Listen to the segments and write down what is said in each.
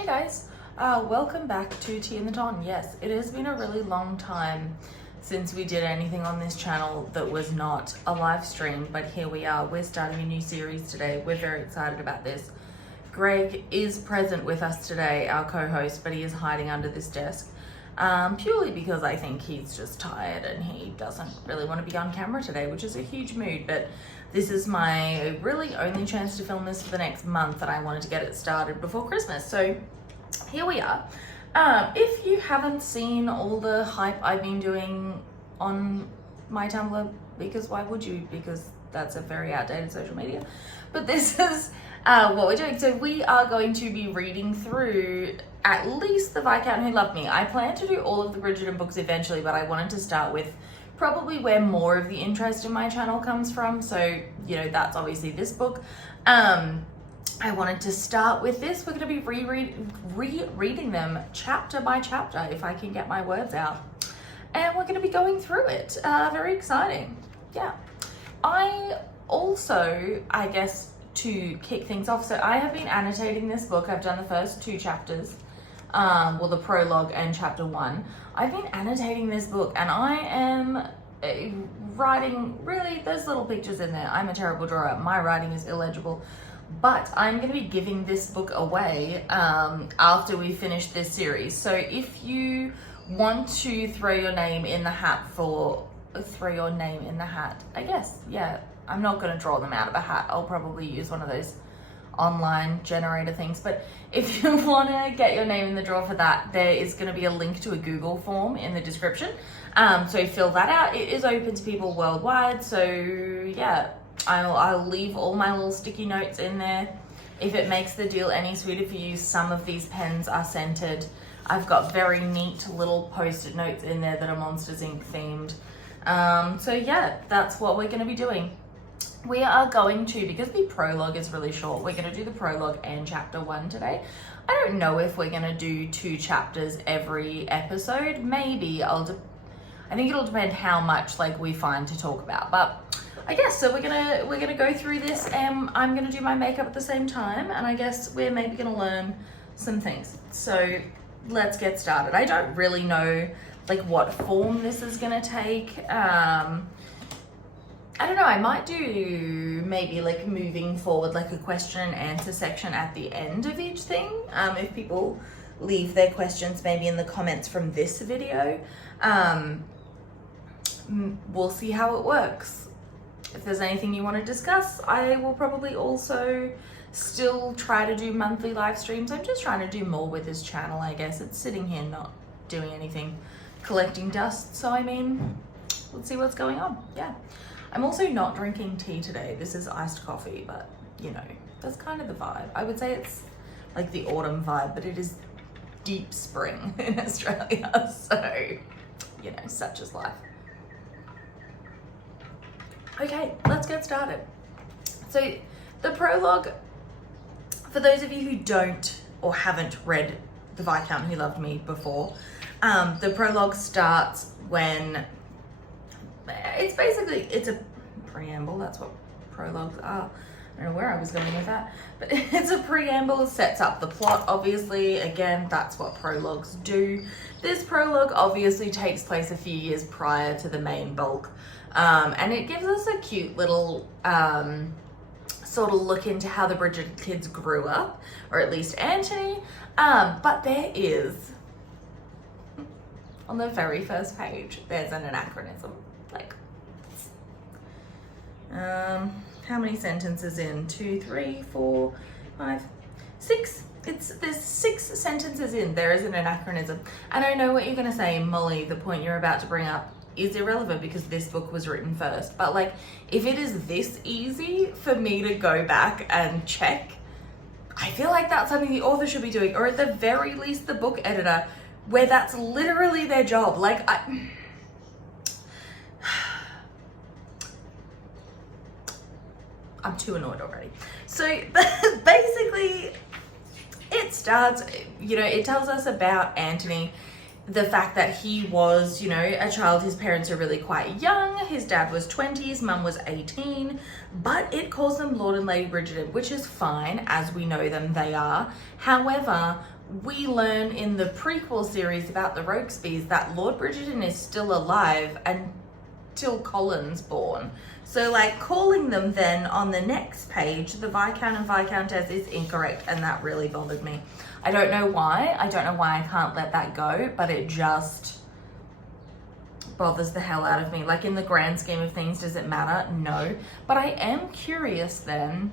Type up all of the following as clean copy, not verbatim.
Hey guys, welcome back to Tea in the Ton. Yes, it has been a really long time since we did anything on this channel that was not a live stream, but here we are. We're starting a new series today. We're very excited about this. Greg is present with us today, our co-host, but he is hiding under this desk purely because I think he's just tired and he doesn't really want to be on camera today, which is a huge mood, but this is my really only chance to film this for the next month and I wanted to get it started before Christmas. So here we are. If you haven't seen all the hype I've been doing on my Tumblr, because why would you? Because that's a very outdated social media. But this is what we're doing. So we are going to be reading through at least the Viscount Who Loved Me. I plan to do all of the Bridgerton books eventually, but I wanted to start with probably where more of the interest in my channel comes from. So, you know, that's obviously this book. I wanted to start with this. We're going to be rereading them chapter by chapter, if I can get my words out. And we're going to be going through it. Very exciting. Yeah. I also, I guess, to kick things off, so I have been annotating this book. I've done the first two chapters, well, the prologue and chapter 1. I've been annotating this book and I am writing, really, there's little pictures in there. I'm a terrible drawer. My writing is illegible. But I'm going to be giving this book away after we finish this series. So if you want to throw your name in the hat, I guess, yeah. I'm not going to draw them out of a hat. I'll probably use one of those online generator things. But if you want to get your name in the draw for that, there is going to be a link to a Google form in the description. So fill that out. It is open to people worldwide. So yeah, I'll leave all my little sticky notes in there. If it makes the deal any sweeter for you, some of these pens are scented. I've got very neat little post-it notes in there that are Monsters Inc. themed. So yeah, that's what we're going to be doing. We are going to, because the prologue is really short, we're going to do the prologue and chapter 1 today. I don't know if we're going to do 2 chapters every episode. Maybe I think it'll depend how much we find to talk about. But I guess so. We're gonna go through this, and I'm gonna do my makeup at the same time, and I guess we're maybe gonna learn some things. So let's get started. I don't really know what form this is gonna take. I don't know, I might do maybe moving forward a question and answer section at the end of each thing. If people leave their questions maybe in the comments from this video, we'll see how it works. If there's anything you want to discuss, I will probably also still try to do monthly live streams. I'm just trying to do more with this channel, I guess. It's sitting here not doing anything, collecting dust. So I mean, let's see what's going on. Yeah. I'm also not drinking tea today. This is iced coffee, but you know, that's kind of the vibe. I would say it's the autumn vibe, but it is deep spring in Australia. So, you know, such is life. Okay, let's get started. So the prologue, for those of you who don't or haven't read The Viscount Who Loved Me before, the prologue starts when it's a preamble. That's what prologues are. I don't know where I was going with that, but it's a preamble. It sets up the plot, obviously. Again, that's what prologues do. This prologue obviously takes place a few years prior to the main bulk, and it gives us a cute little sort of look into how the Bridgerton kids grew up, or at least Anthony. But there is, on the very first page, there's an anachronism. How many sentences in? 2, 3, 4, 5, 6. There's 6 sentences in. There is an anachronism. And I know what you're gonna say, Molly, the point you're about to bring up is irrelevant because this book was written first. But if it is this easy for me to go back and check, I feel like that's something the author should be doing, or at the very least the book editor, where that's literally their job. I'm too annoyed already. So basically it starts, you know, it tells us about Anthony, the fact that he was, you know, a child. His parents are really quite young. His dad was 20, his mum was 18, but it calls them Lord and Lady Bridgerton, which is fine. As we know them, they are. However, we learn in the prequel series about the Rokesbys that Lord Bridgerton is still alive until Colin's born. So like calling them then on the next page, the Viscount and Viscountess, is incorrect, and that really bothered me. I don't know why. I don't know why I can't let that go, but it just bothers the hell out of me. Like in the grand scheme of things, does it matter? No. But I am curious then,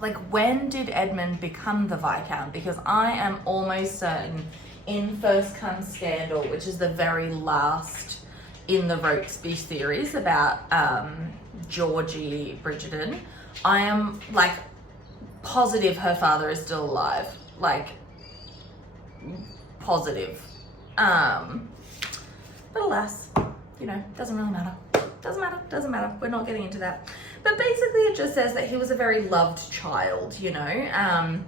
like when did Edmund become the Viscount? Because I am almost certain in First Comes Scandal, which is the very last in the Rokesby series about Georgie Bridgerton, I am like positive her father is still alive. Like positive. But alas, you know, doesn't really matter. Doesn't matter. We're not getting into that. But basically it just says that he was a very loved child, you know.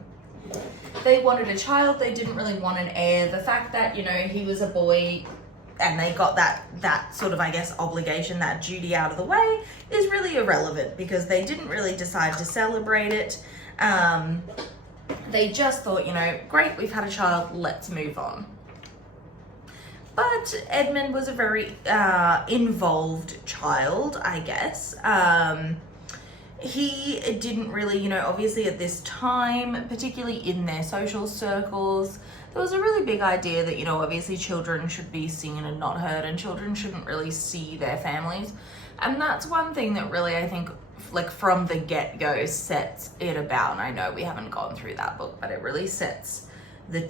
They wanted a child, they didn't really want an heir. The fact that, you know, he was a boy and they got that sort of, I guess, obligation, that duty out of the way is really irrelevant because they didn't really decide to celebrate it. They just thought, you know, great, we've had a child, let's move on. But Edmund was a very involved child, I guess. He didn't really, you know, obviously at this time, particularly in their social circles, there was a really big idea that, you know, obviously children should be seen and not heard, and children shouldn't really see their families. And that's one thing that really, I think, like from the get-go sets it about. And I know we haven't gone through that book, but it really sets the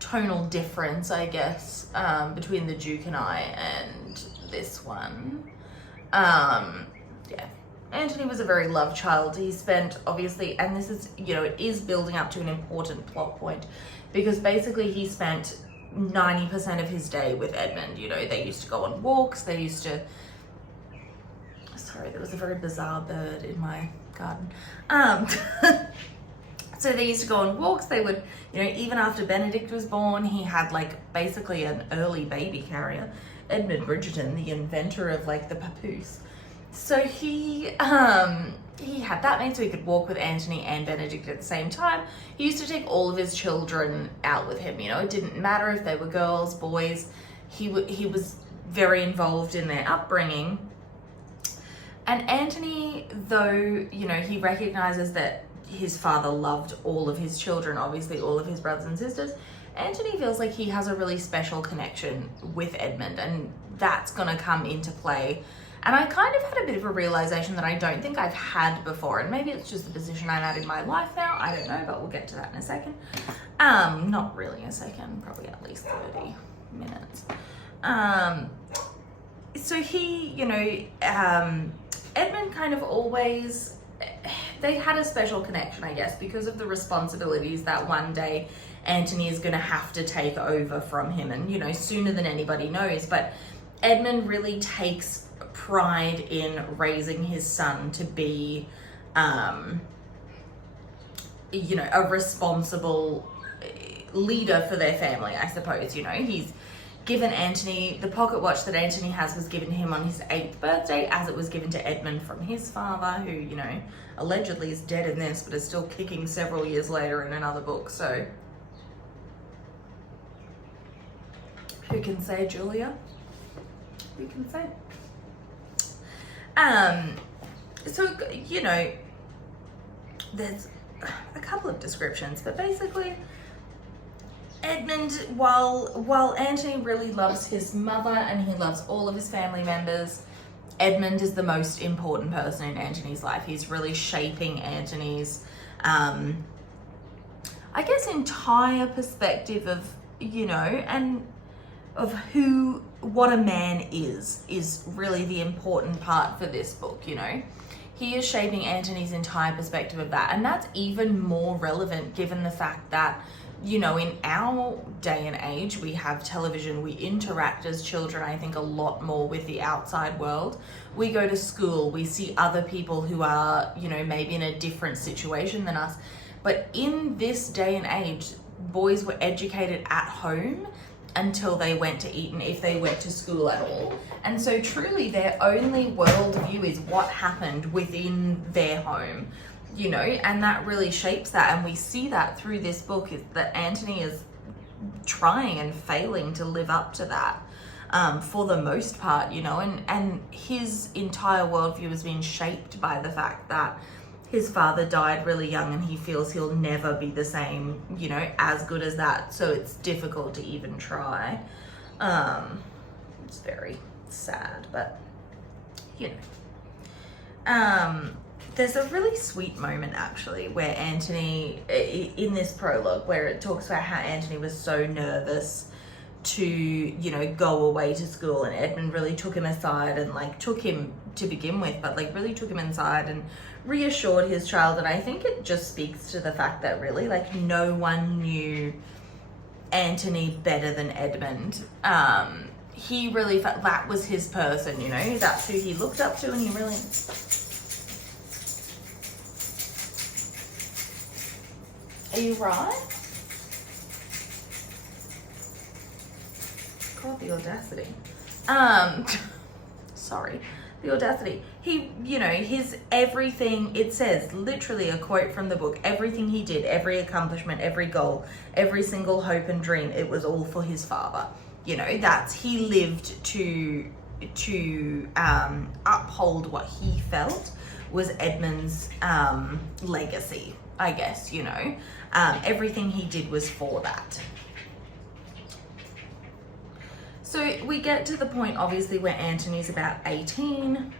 tonal difference, I guess, between the Duke and I and this one. Yeah. Anthony was a very loved child. He spent, obviously, and this is, you know, it is building up to an important plot point, because basically he spent 90% of his day with Edmund. You know, they used to go on walks, they used to, sorry, there was a very bizarre bird in my garden. So they used to go on walks, they would, you know, even after Benedict was born, he had like basically an early baby carrier, Edmund Bridgerton, the inventor of like the papoose. So he had that made so he could walk with Anthony and Benedict at the same time. He used to take all of his children out with him, you know, it didn't matter if they were girls, boys, he was very involved in their upbringing. And Anthony, though, you know, he recognizes that his father loved all of his children, obviously all of his brothers and sisters, Anthony feels like he has a really special connection with Edmund, and that's gonna come into play. And I kind of had a bit of a realization that I don't think I've had before, and maybe it's just the position I'm at in my life now, I don't know, but we'll get to that in a second. Not really a second, probably at least 30 minutes. So he, you know, Edmund kind of always, they had a special connection, I guess, because of the responsibilities that one day Anthony is going to have to take over from him, and, you know, sooner than anybody knows. But Edmund really takes pride in raising his son to be, you know, a responsible leader for their family, I suppose. You know, he's given Anthony, the pocket watch that Anthony has was given him on his 8th birthday, as it was given to Edmund from his father, who, you know, allegedly is dead in this, but is still kicking several years later in another book. So who can say, Julia? Who can say? So, you know, there's a couple of descriptions, but basically Edmund, while Anthony really loves his mother and he loves all of his family members, Edmund is the most important person in Anthony's life. He's really shaping Anthony's, I guess, entire perspective of, you know, and of what a man is really the important part for this book, you know. He is shaping Anthony's entire perspective of that, and that's even more relevant given the fact that, you know, in our day and age, we have television, we interact as children, I think, a lot more with the outside world. We go to school, we see other people who are, you know, maybe in a different situation than us. But in this day and age, boys were educated at home until they went to Eton, if they went to school at all. And so truly their only worldview is what happened within their home. you know, and that really shapes that. And we see that through this book, is that Anthony is trying and failing to live up to that for the most part, you know, and his entire worldview has been shaped by the fact that his father died really young and he feels he'll never be the same, you know, as good as that. So it's difficult to even try. It's very sad, but you know. There's a really sweet moment actually where Anthony, in this prologue, where it talks about how Anthony was so nervous to, you know, go away to school, and Edmund really took him aside and like took him to begin with, but like really took him inside and reassured his child. And I think it just speaks to the fact that really like no one knew Anthony better than Edmund. He really felt that was his person, you know, that's who he looked up to, and he really... Are you right? God, the audacity. Sorry, the audacity. He, you know, his everything, it says, literally a quote from the book, everything he did, every accomplishment, every goal, every single hope and dream, it was all for his father. You know, that's, he lived to uphold what he felt was Edmund's legacy, I guess, you know. Everything he did was for that. So we get to the point, obviously, where Anthony's about 18.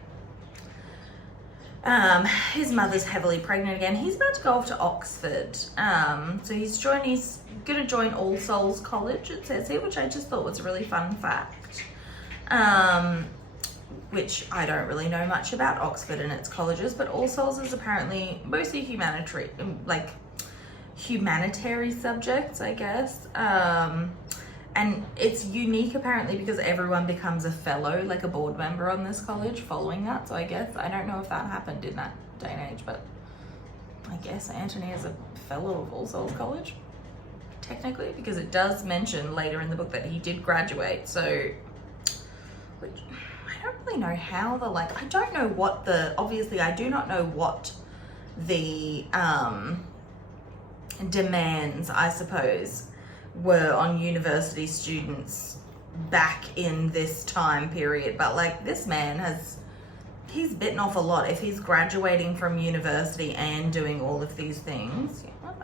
His mother's heavily pregnant again. He's about to go off to Oxford. So he's going to join All Souls College, it says here, which I just thought was a really fun fact. Which I don't really know much about Oxford and its colleges, but All Souls is apparently mostly humanitarian subjects, I guess. And it's unique apparently because everyone becomes a fellow, like a board member on this college following that. So I guess, I don't know if that happened in that day and age, but I guess Anthony is a fellow of All Souls College, technically, because it does mention later in the book that he did graduate. So, which I don't really know how the, like, I don't know what the, obviously I do not know what the demands, I suppose, were on university students back in this time period, but like this man he's bitten off a lot if he's graduating from university and doing all of these things. Yeah, that's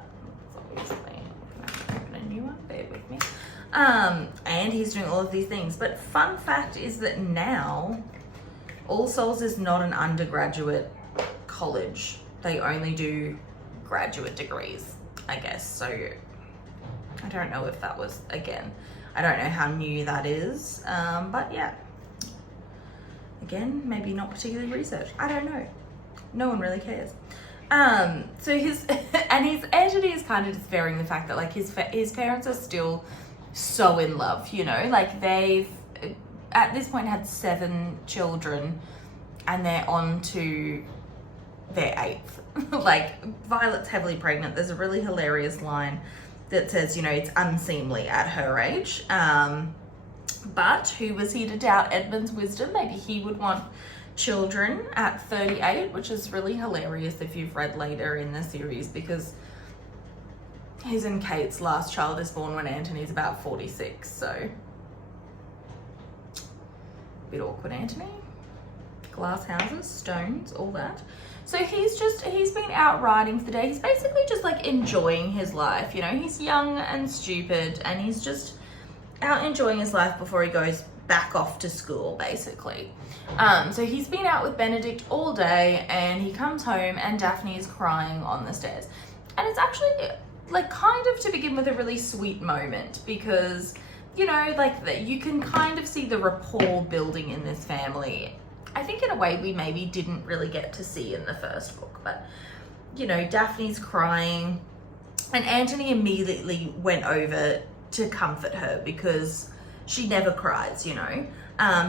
obviously, I'm gonna have to open a new one, bear with me. And he's doing all of these things, but fun fact is that now All Souls is not an undergraduate college. They only do graduate degrees, I guess. So I don't know if that was, again, I don't know how new that is, but yeah. Again, maybe not particularly researched. I don't know. No one really cares. So Anthony is kind of despairing the fact that like his parents are still so in love, you know, like they've at this point had 7 children and they're on to their 8th. Like Violet's heavily pregnant. There's a really hilarious line that says, you know, it's unseemly at her age. But who was he to doubt Edmund's wisdom? Maybe he would want children at 38, which is really hilarious if you've read later in the series, because his and Kate's last child is born when Anthony's about 46, so bit awkward, Anthony. Glass houses, stones, all that. So he's been out riding for the day. He's basically just like enjoying his life, you know. He's young and stupid and he's just out enjoying his life before he goes back off to school, basically. So he's been out with Benedict all day and he comes home and Daphne is crying on the stairs. And it's actually like kind of to begin with a really sweet moment because, you know, like you can kind of see the rapport building in this family. I think in a way we maybe didn't really get to see in the first book, but you know, Daphne's crying and Anthony immediately went over to comfort her because she never cries, you know.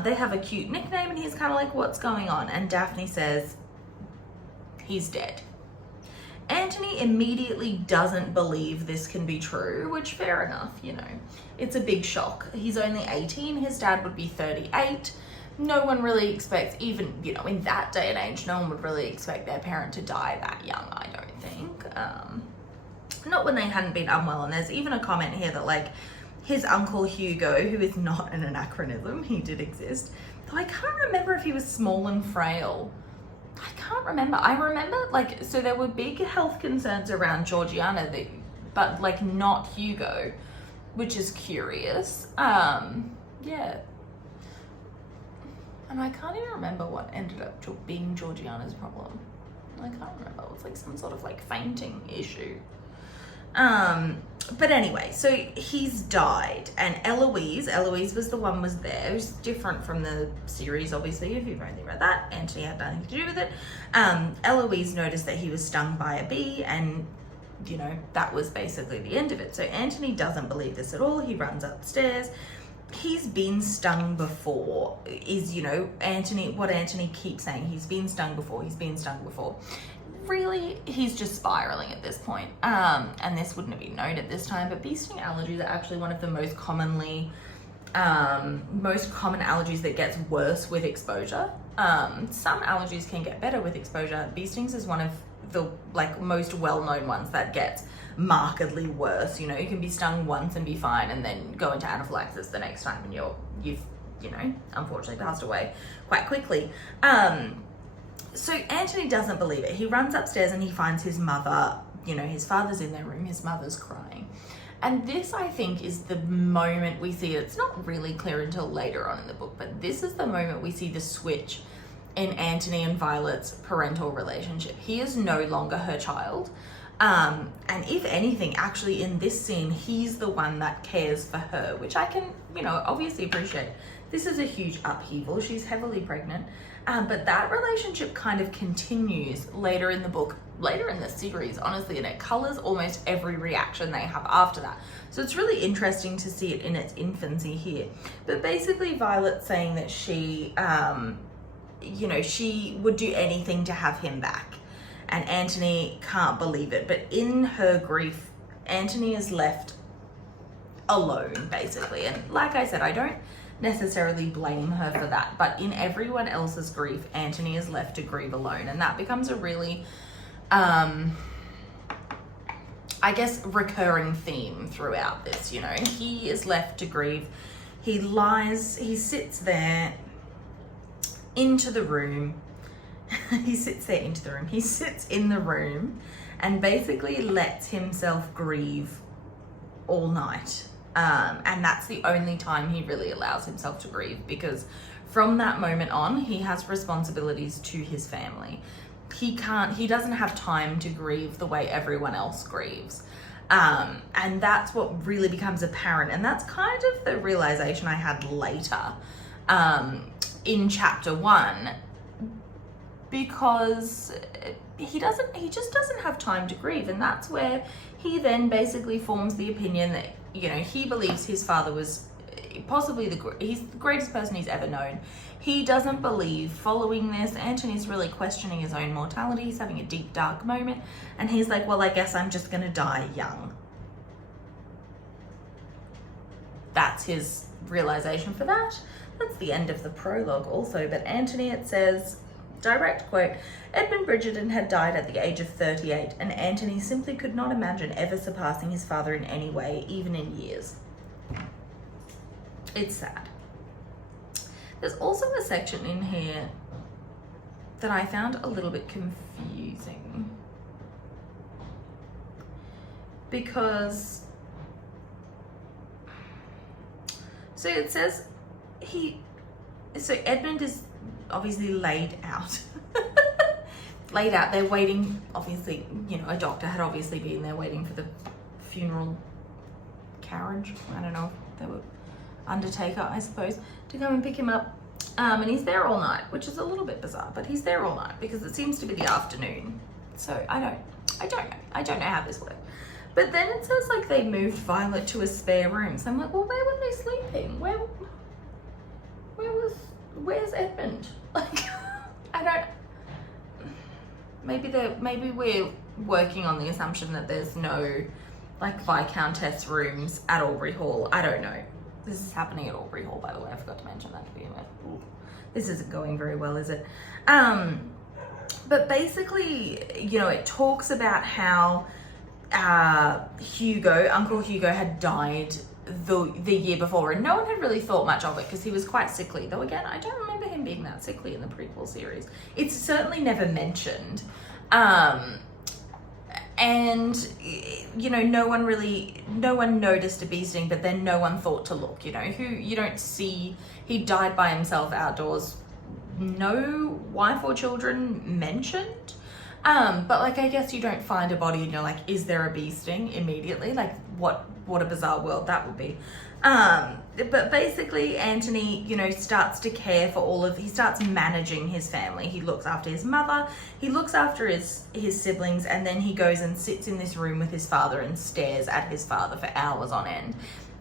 They have a cute nickname and he's kind of like, what's going on? And Daphne says, he's dead. Anthony immediately doesn't believe this can be true, which fair enough, you know. It's a big shock. He's only 18, his dad would be 38. no one really expects, even, you know, in that day and age, no one would really expect their parent to die that young, I don't think. Not when they hadn't been unwell. And there's even a comment here that, like, his uncle Hugo, who is not an anachronism, he did exist, though I can't remember if he was small and frail. I can't remember. I remember, like, so there were big health concerns around Georgiana, but, like, not Hugo, which is curious. Yeah. And I can't even remember what ended up being Georgiana's problem. I can't remember. It was like some sort of like fainting issue. But anyway, so he's died, and Eloise was the one was there. It was different from the series, obviously, if you've only read that. Anthony had nothing to do with it. Eloise noticed that he was stung by a bee, and, you know, that was basically the end of it. So Anthony doesn't believe this at all. He runs upstairs. He's been stung before, is, you know, what Anthony keeps saying. He's been stung before. Really, he's just spiraling at this point. And this wouldn't have been known at this time, but bee sting allergies are actually one of the most common allergies that gets worse with exposure. Some allergies can get better with exposure. Bee stings is one of the like most well-known ones that gets markedly worse. You know, you can be stung once and be fine, and then go into anaphylaxis the next time, and you've you know, unfortunately passed away quite quickly. So Anthony doesn't believe it. He runs upstairs and he finds his mother. You know, his father's in their room, his mother's crying. And this, I think, is the moment we see, it's not really clear until later on in the book, but this is the moment we see the switch in Anthony and Violet's parental relationship. He is no longer her child. And if anything, actually in this scene, he's the one that cares for her, which I can, you know, obviously appreciate. This is a huge upheaval. She's heavily pregnant. But that relationship kind of continues later in the book, later in the series, honestly, and it colors almost every reaction they have after that. So it's really interesting to see it in its infancy here. But basically Violet's saying that she, you know, she would do anything to have him back. And Anthony can't believe it. But in her grief, Anthony is left alone, basically. And like I said, I don't necessarily blame her for that, but in everyone else's grief, Anthony is left to grieve alone, and that becomes a really I guess recurring theme throughout this. You know, he is left to grieve. He sits there into the room. He sits in the room and basically lets himself grieve all night. And that's the only time he really allows himself to grieve, because from that moment on, he has responsibilities to his family. He doesn't have time to grieve the way everyone else grieves. And that's what really becomes apparent. And that's kind of the realization I had later, in chapter 1, because he just doesn't have time to grieve. And that's where he then basically forms the opinion that, you know, he believes his father was possibly he's the greatest person he's ever known. He doesn't believe, following this, Anthony's really questioning his own mortality. He's having a deep, dark moment. And he's like, well, I guess I'm just going to die young. That's his realization for that. That's the end of the prologue also. But Anthony, it says, direct quote, Edmund Bridgerton had died at the age of 38, and Anthony simply could not imagine ever surpassing his father in any way, even in years. It's sad. There's also a section in here that I found a little bit confusing, because so it says Edmund is obviously laid out. They're waiting, obviously, you know, a doctor had obviously been there waiting for the funeral carriage. I don't know if they were undertaker, I suppose, to come and pick him up. And he's there all night, which is a little bit bizarre, but he's there all night because it seems to be the afternoon. So I don't know how this works. But then it says like they moved Violet to a spare room. So I'm like, well, where were they sleeping? Where's Edmund? Like, I don't. Maybe we're working on the assumption that there's no like Viscountess rooms at Aubrey Hall. I don't know. This is happening at Aubrey Hall, by the way. I forgot to mention that to begin with. Ooh, this isn't going very well, is it? But basically, you know, it talks about how Uncle Hugo had died the year before, and no one had really thought much of it because he was quite sickly. Though again, I don't remember him being that sickly in the prequel series. It's certainly never mentioned. And you know, no one noticed a bee sting, but then no one thought to look. You know, you don't see, he died by himself outdoors. No wife or children mentioned. But like, I guess you don't find a body and you're like, is there a bee sting immediately? Like, what a bizarre world that would be. But basically Anthony, you know, starts to care for he starts managing his family. He looks after his mother, he looks after his siblings, and then he goes and sits in this room with his father and stares at his father for hours on end,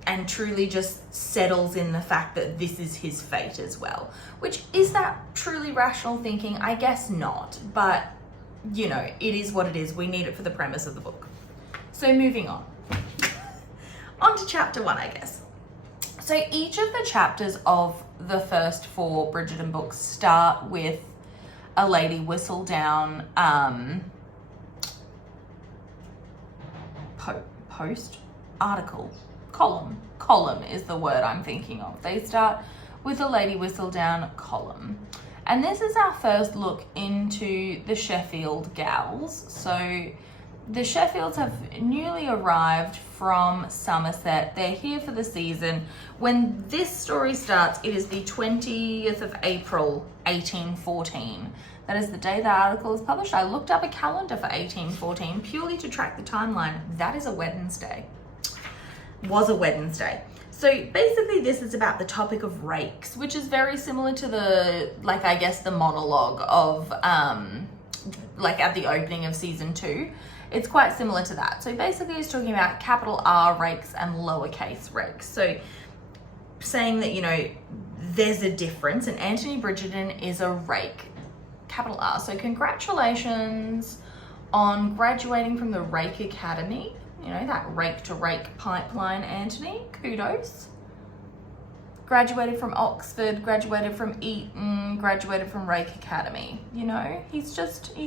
and truly just settles in the fact that this is his fate as well. Which, is that truly rational thinking? I guess not, but you know, it is what it is. We need it for the premise of the book. So moving on. On to chapter 1, I guess. So each of the chapters of the first 4 Bridgerton books start with a Lady Whistledown post, article, column is the word I'm thinking of. They start with a Lady Whistledown column. And this is our first look into the Sheffield gals. So the Sheffields have newly arrived from Somerset. They're here for the season. When this story starts, it is the 20th of April, 1814. That is the day the article is published. I looked up a calendar for 1814 purely to track the timeline. That is a Wednesday. Was a Wednesday. So basically this is about the topic of rakes, which is very similar to the, like, I guess the monologue of, like at the opening of season 2. It's quite similar to that. So basically it's talking about capital R rakes and lowercase rakes. So saying that, you know, there's a difference, and Anthony Bridgerton is a rake, capital R. So congratulations on graduating from the Rake Academy. You know, that rake to rake pipeline, Anthony. Kudos. Graduated from Oxford, graduated from Eton, graduated from Rake Academy. You know, he's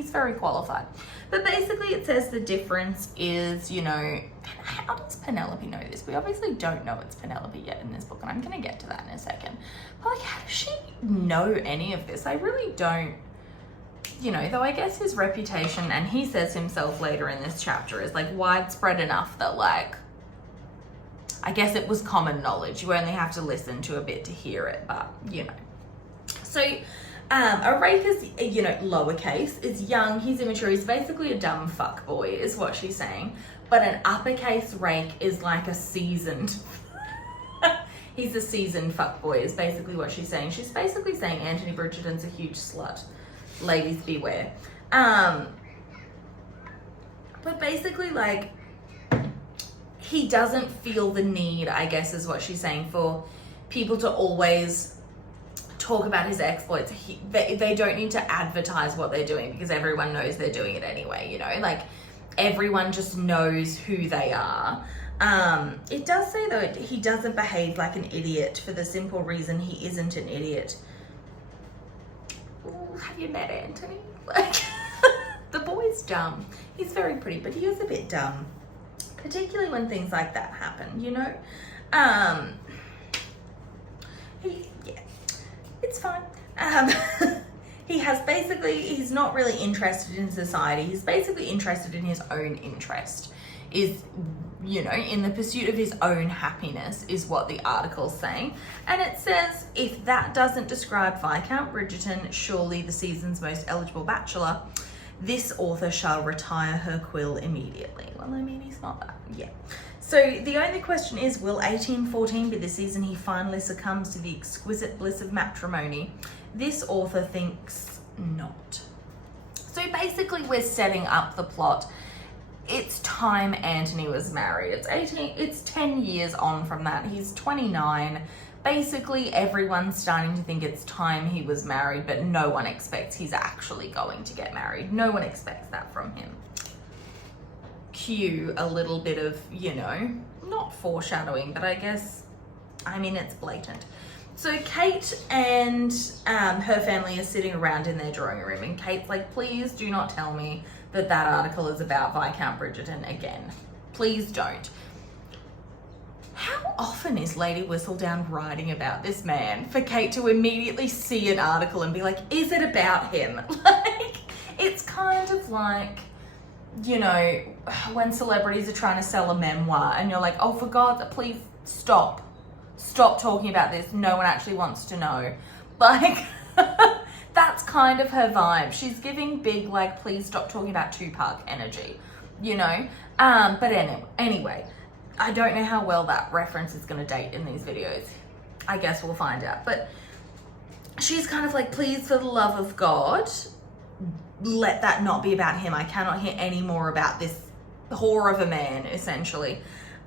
very qualified. But basically it says the difference is, you know, how does Penelope know this? We obviously don't know it's Penelope yet in this book, and I'm going to get to that in a second. But like, how does she know any of this? I really don't. You know, though I guess his reputation, and he says himself later in this chapter, is like widespread enough that, like, I guess it was common knowledge. You only have to listen to a bit to hear it, but you know. So a rake is, you know, lowercase, is young, he's immature, he's basically a dumb fuck boy is what she's saying. But an uppercase rake is like a seasoned he's a seasoned fuck boy is basically what she's saying. She's basically saying Anthony Bridgerton's a huge slut. Ladies beware. But basically, like, he doesn't feel the need, I guess is what she's saying, for people to always talk about his exploits. They don't need to advertise what they're doing because everyone knows they're doing it anyway, you know? Like, everyone just knows who they are. It does say, though, he doesn't behave like an idiot for the simple reason he isn't an idiot. Ooh, have you met Anthony? Like, the boy's dumb. He's very pretty, but he is a bit dumb. Particularly when things like that happen, you know? Yeah, it's fine. He's not really interested in society. He's basically interested in his own interest. Is, you know, in the pursuit of his own happiness is what the article's saying. And it says, if that doesn't describe Viscount Bridgerton, surely the season's most eligible bachelor, this author shall retire her quill immediately. Well, I mean, he's not that, yeah. So the only question is, will 1814 be the season he finally succumbs to the exquisite bliss of matrimony? This author thinks not. So basically we're setting up the plot. It's time Anthony was married. It's 10 years on from that. He's 29. Basically, everyone's starting to think it's time he was married, but no one expects he's actually going to get married. No one expects that from him. Cue a little bit of, you know, not foreshadowing, but I guess I mean, it's blatant. So Kate and her family are sitting around in their drawing room, and Kate's like, please do not tell me that that article is about Viscount Bridgerton again. Please don't. How often is Lady Whistledown writing about this man for Kate to immediately see an article and be like, is it about him? Like, it's kind of like, you know, when celebrities are trying to sell a memoir and you're like, oh, for God, please stop talking about this. No one actually wants to know. Like, that's kind of her vibe. She's giving big, like, please stop talking about Tupac energy, you know? But anyway, I don't know how well that reference is going to date in these videos. I guess we'll find out. But she's kind of like, please, for the love of God, let that not be about him. I cannot hear any more about this whore of a man, essentially.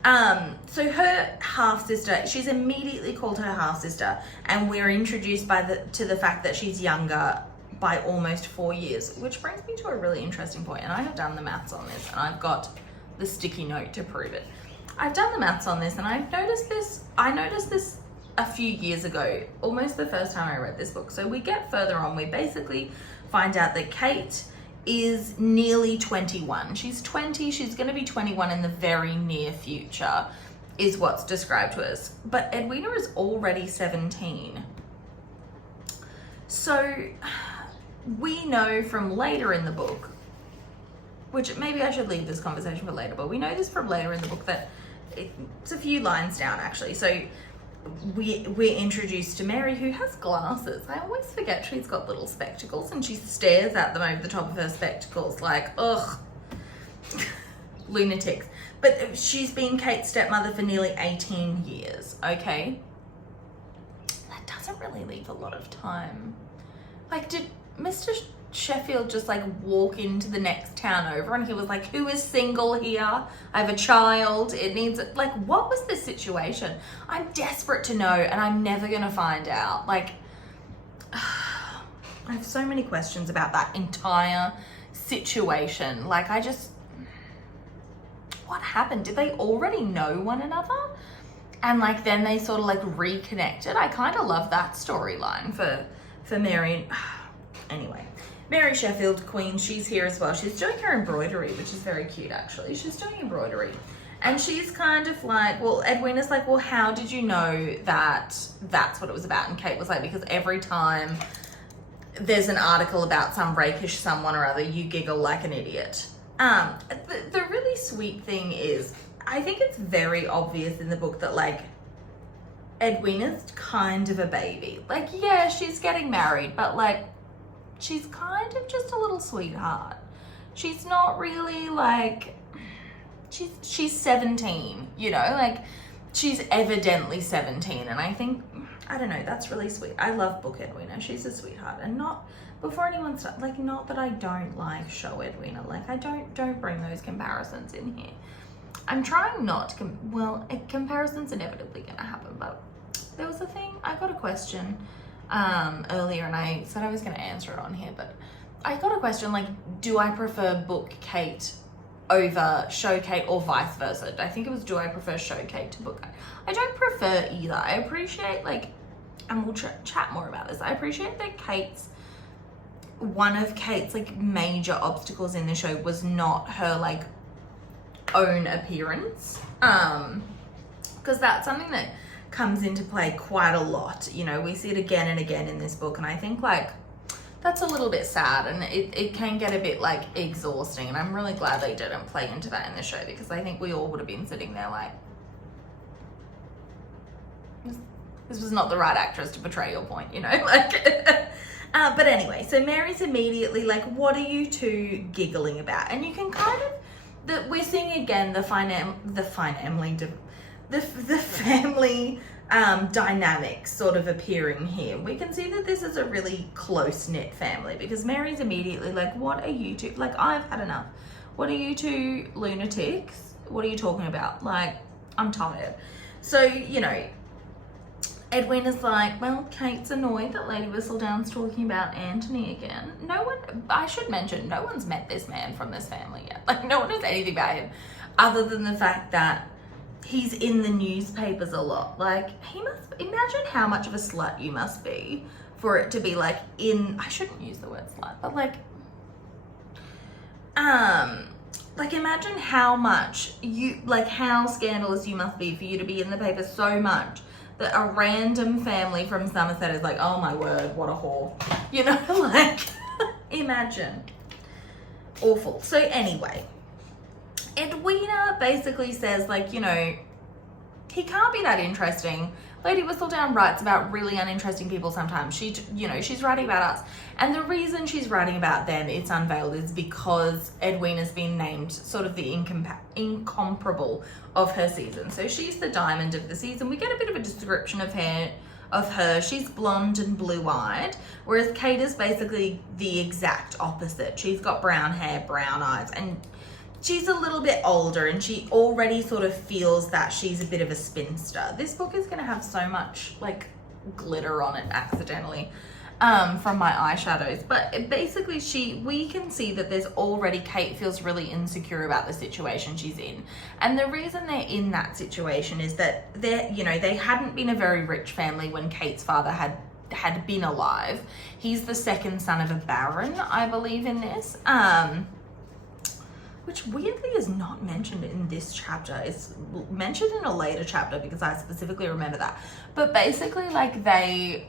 So her half-sister, she's immediately called her half-sister, and we're introduced to the fact that she's younger by almost 4 years, which brings me to a really interesting point. And I have done the maths on this, and I've got the sticky note to prove it. I've done the maths on this, and I noticed this a few years ago, almost the first time I read this book. So we get further on, we basically find out that Kate is nearly 21. She's 20, she's going to be 21 in the very near future, is what's described to us. But Edwina is already 17. So we know from later in the book, which maybe I should leave this conversation for later, but we know this from later in the book that it's a few lines down actually. So we're introduced to Mary, who has glasses. I always forget she's got little spectacles, and she stares at them over the top of her spectacles like, ugh, lunatics. But she's been Kate's stepmother for nearly 18 years, okay? That doesn't really leave a lot of time. Like, did Mr. Sheffield just like walk into the next town over and he was like, who is single here? I have a child. It needs, like, what was the situation? I'm desperate to know, and I'm never gonna find out. Like, I have so many questions about that entire situation. Like, what happened? Did they already know one another? And like, then they sort of like reconnected. I kind of love that storyline for Mary. Anyway. Mary Sheffield, Queen, she's here as well. She's doing her embroidery, which is very cute, actually. She's doing embroidery. And she's kind of like, well, Edwina's like, well, how did you know that that's what it was about? And Kate was like, because every time there's an article about some rakish someone or other, you giggle like an idiot. The really sweet thing is, I think it's very obvious in the book that, like, Edwina's kind of a baby. Like, yeah, she's getting married, but, like, she's kind of just a little sweetheart. She's not really like, she's 17, you know, like she's evidently 17. And I think, I don't know, that's really sweet. I love book Edwina. She's a sweetheart. And not, before anyone starts, like, not that I don't like show Edwina. Like, I don't bring those comparisons in here. I'm trying not to, well, comparison's inevitably gonna happen, but there was a thing, I got a question earlier, and I said I was going to answer it on here, but I got a question like, do I prefer book Kate over show Kate, or vice versa? I think it was, do I prefer show Kate to book Kate? I don't prefer either. I appreciate, like, and we'll chat more about this, I appreciate that one of Kate's like major obstacles in the show was not her like own appearance, because that's something that comes into play quite a lot. You know, we see it again and again in this book, and I think like that's a little bit sad, and it can get a bit like exhausting, and I'm really glad they didn't play into that in the show, because I think we all would have been sitting there like, this was not the right actress to portray your point, you know, like but anyway, so Mary's immediately like, what are you two giggling about? And you can kind of, we're seeing again the family dynamics sort of appearing here. We can see that this is a really close-knit family, because Mary's immediately like, what are you two, like, I've had enough. What are you two lunatics? What are you talking about? Like, I'm tired. So, you know, Edwina's like, well, Kate's annoyed that Lady Whistledown's talking about Anthony again. I should mention, no one's met this man from this family yet. Like, no one knows anything about him other than the fact that he's in the newspapers a lot. Like, he must, imagine how much of a slut you must be for it to be like I shouldn't use the word slut, but like imagine how much how scandalous you must be for you to be in the paper so much that a random family from Somerset is like, oh my word, what a whore. You know, like, imagine. Awful. So anyway, Edwina basically says, like, you know, he can't be that interesting. Lady Whistledown writes about really uninteresting people sometimes. She's writing about us. And the reason she's writing about them, it's unveiled, is because Edwina's been named sort of the incomparable of her season. So she's the diamond of the season. We get a bit of a description of her. She's blonde and blue-eyed, whereas Kate is basically the exact opposite. She's got brown hair, brown eyes, and she's a little bit older, and she already sort of feels that she's a bit of a spinster. This book is going to have so much like glitter on it accidentally from my eyeshadows. But basically we can see that there's already, Kate feels really insecure about the situation she's in. And the reason they're in that situation is that they hadn't been a very rich family when Kate's father had been alive. He's the second son of a baron, I believe, in this. Which weirdly is not mentioned in this chapter. It's mentioned in a later chapter because I specifically remember that. But basically, like, they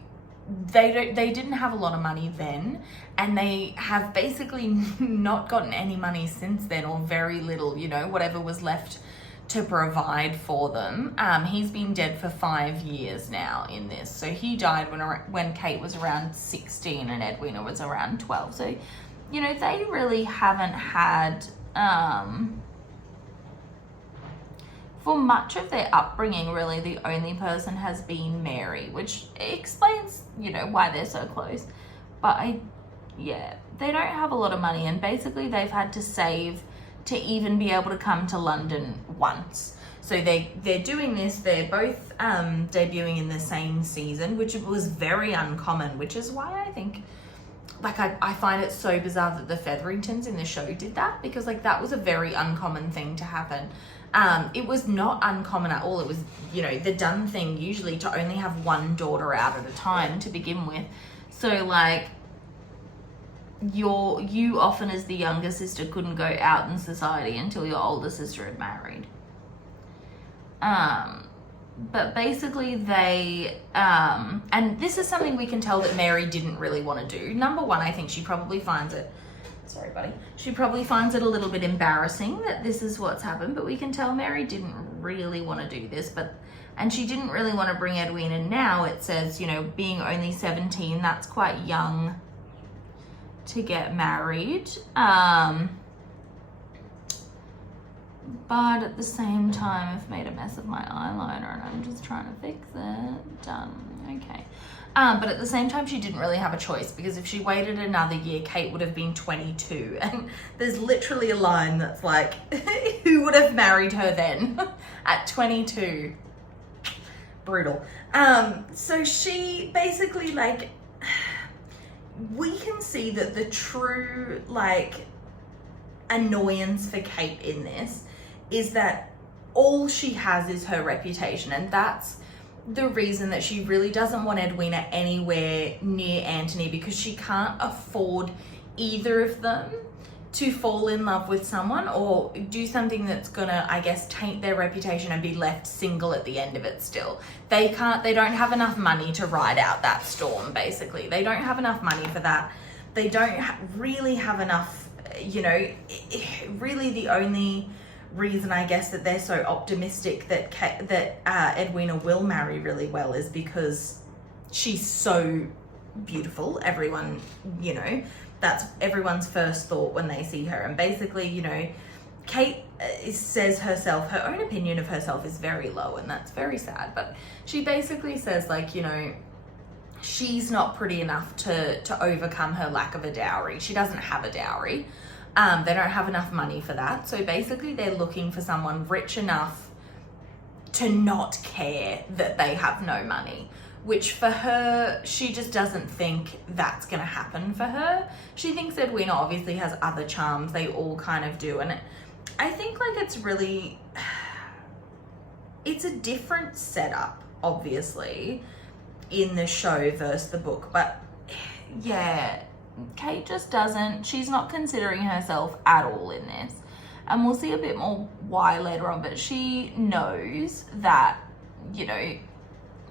didn't have a lot of money then, and they have basically not gotten any money since then, or very little, you know, whatever was left to provide for them. He's been dead for 5 years now in this. So he died when Kate was around 16 and Edwina was around 12. So, you know, they really haven't had for much of their upbringing, really, the only person has been Mary, which explains, you know, why they're so close. But they don't have a lot of money, and basically they've had to save to even be able to come to London once. So they're doing this, they're both debuting in the same season, which was very uncommon, which is why I think, like, I find it so bizarre that the Featheringtons in the show did that, because, like, that was a very uncommon thing to happen. It was not uncommon at all. It was, you know, the done thing usually to only have one daughter out at a time to begin with. So, like, you often as the younger sister couldn't go out in society until your older sister had married. But basically they, and this is something we can tell that Mary didn't really want to do. Number one, I think she probably finds it, sorry buddy, she probably finds it a little bit embarrassing that this is what's happened, but we can tell Mary didn't really want to do this, and she didn't really want to bring Edwina. Now it says, you know, being only 17, that's quite young to get married. But at the same time, I've made a mess of my eyeliner and I'm just trying to fix it. Done. Okay. But at the same time, she didn't really have a choice, because if she waited another year, Kate would have been 22. And there's literally a line that's like, who would have married her then at 22? Brutal. So she basically, like, we can see that the true, like, annoyance for Kate in this is that all she has is her reputation, and that's the reason that she really doesn't want Edwina anywhere near Anthony, because she can't afford either of them to fall in love with someone or do something that's gonna, I guess, taint their reputation and be left single at the end of it still. They don't have enough money to ride out that storm, basically. They don't have enough money for that. They don't really have enough, you know, really the only reason, I guess, that they're so optimistic that Edwina will marry really well is because she's so beautiful. Everyone, you know, that's everyone's first thought when they see her. And basically, you know, Kate says herself, her own opinion of herself is very low, and that's very sad. But she basically says, like, you know, she's not pretty enough to overcome her lack of a dowry. She doesn't have a dowry. They don't have enough money for that. So basically they're looking for someone rich enough to not care that they have no money, which for her, she just doesn't think that's gonna happen for her. She thinks Edwina obviously has other charms. They all kind of do. And I think, like, it's really, it's a different setup, obviously, in the show versus the book. But yeah, Kate just doesn't, she's not considering herself at all in this. And we'll see a bit more why later on, but she knows that, you know,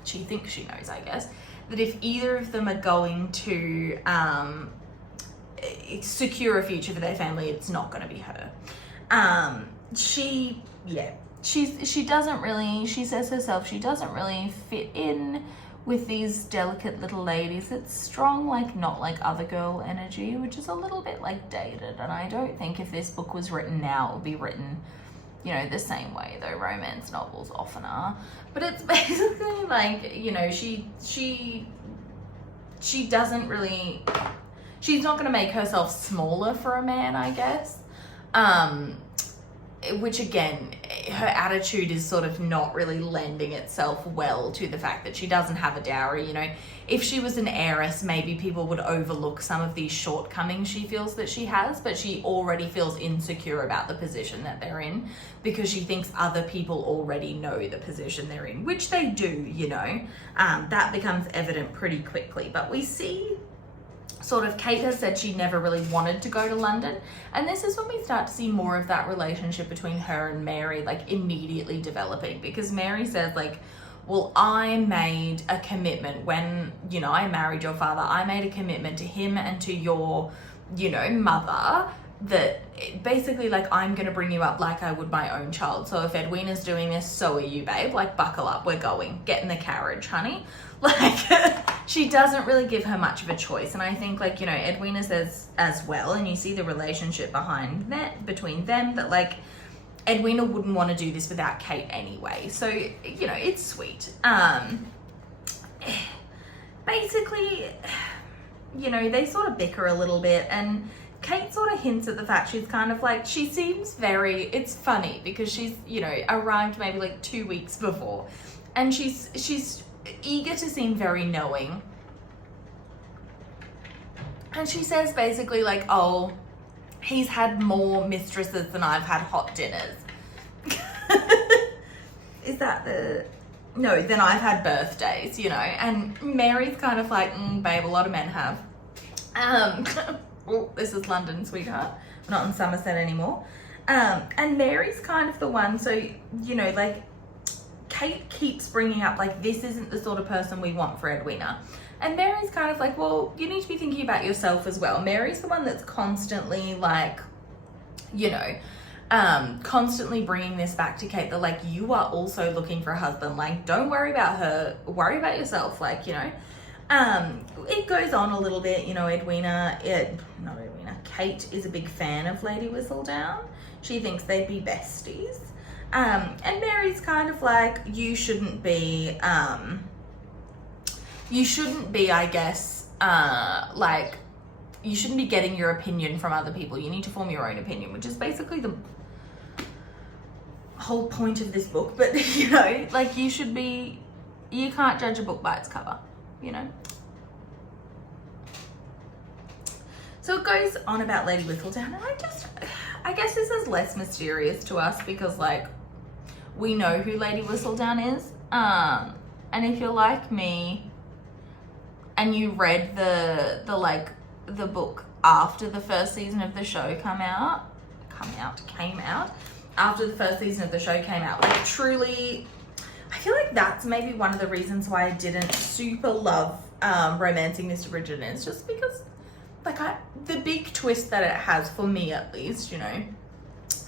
she thinks she knows, I guess, that if either of them are going to secure a future for their family, it's not going to be her. She doesn't really, she says herself, she doesn't really fit in with these delicate little ladies. It's strong, like not like other girl energy, which is a little bit like dated. And I don't think if this book was written now, it would be written, you know, the same way, though romance novels often are. But it's basically like, you know, she doesn't really, she's not going to make herself smaller for a man, I guess. Which again, her attitude is sort of not really lending itself well to the fact that she doesn't have a dowry. You know, if she was an heiress, maybe people would overlook some of these shortcomings she feels that she has, but she already feels insecure about the position that they're in because she thinks other people already know the position they're in, which they do, you know. That becomes evident pretty quickly. But we see sort of, Kate has said she never really wanted to go to London, and this is when we start to see more of that relationship between her and Mary like immediately developing, because Mary says like, well, I made a commitment when, you know, I married your father, I made a commitment to him and to your, you know, mother, that basically like I'm gonna bring you up like I would my own child. So if Edwina's doing this, so are you, babe. Like, buckle up, we're going, get in the carriage, honey. Like, she doesn't really give her much of a choice. And I think, like, you know, Edwina says as well, and you see the relationship behind that between them, that like Edwina wouldn't want to do this without Kate anyway. So, you know, it's sweet. Basically, you know, they sort of bicker a little bit, and Kate sort of hints at the fact she's kind of like, she seems very, it's funny because she's, you know, arrived maybe like 2 weeks before, and she's eager to seem very knowing. And she says basically like, oh, he's had more mistresses than I've had hot dinners. Is that the, no, then I've had birthdays, you know. And Mary's kind of like, babe, a lot of men have. Oh, this is London, sweetheart. We're not in Somerset anymore. And Mary's kind of the one, so, you know, like, Kate keeps bringing up, like, this isn't the sort of person we want for Edwina. And Mary's kind of like, well, you need to be thinking about yourself as well. Mary's the one that's constantly, like, you know, constantly bringing this back to Kate, that, like, you are also looking for a husband. Like, don't worry about her, worry about yourself, like, you know. It goes on a little bit, you know. Kate is a big fan of Lady Whistledown. She thinks they'd be besties. And Mary's kind of like, you shouldn't be, I guess, like, you shouldn't be getting your opinion from other people. You need to form your own opinion, which is basically the whole point of this book. But, you know, like, you can't judge a book by its cover, you know. So it goes on about Lady Whistledown, and I guess this is less mysterious to us because, like, we know who Lady Whistledown is. And if you're like me and you read the book after the first season of the show came out, after the first season of the show came out, like, truly, I feel like that's maybe one of the reasons why I didn't super love Romancing Mr. Bridgerton. It's just because, like, the big twist that it has, for me at least, you know,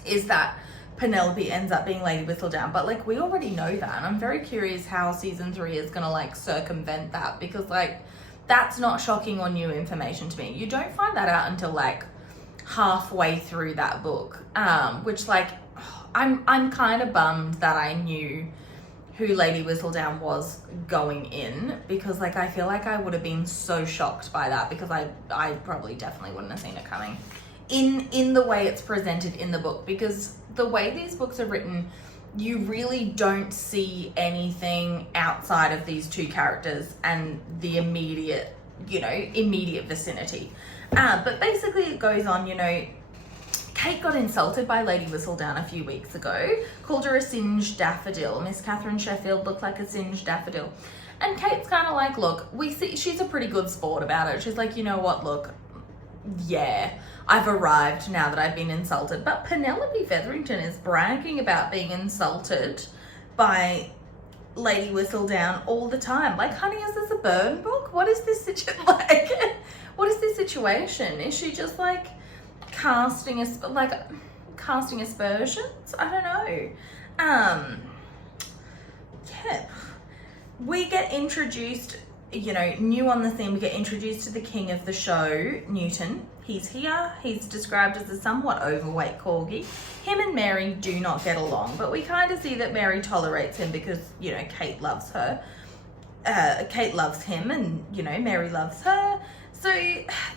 is that Penelope ends up being Lady Whistledown. But, like, we already know that, and I'm very curious how season 3 is gonna, like, circumvent that, because, like, that's not shocking or new information to me. You don't find that out until, like, halfway through that book, which, like, I'm kind of bummed that I knew who Lady Whistledown was going in, because, like, I feel like I would have been so shocked by that, because I probably definitely wouldn't have seen it coming in the way it's presented in the book, because the way these books are written, you really don't see anything outside of these two characters and the immediate vicinity. But basically it goes on, you know, Kate got insulted by Lady Whistledown a few weeks ago, called her a singed daffodil. Miss Catherine Sheffield looked like a singed daffodil. And Kate's kind of like, look, we see she's a pretty good sport about it. She's like, you know what, look, yeah, I've arrived now that I've been insulted. But Penelope Featherington is bragging about being insulted by Lady Whistledown all the time. Like, honey, is this a burn book? What is this like? What is this situation? Is she just like casting aspersions? I don't know. Yeah. We get introduced, you know, new on the scene, we get introduced to the king of the show, Newton. He's here. He's described as a somewhat overweight corgi. Him and Mary do not get along, but we kind of see that Mary tolerates him because, you know, Kate loves her. Kate loves him and, you know, Mary loves her. So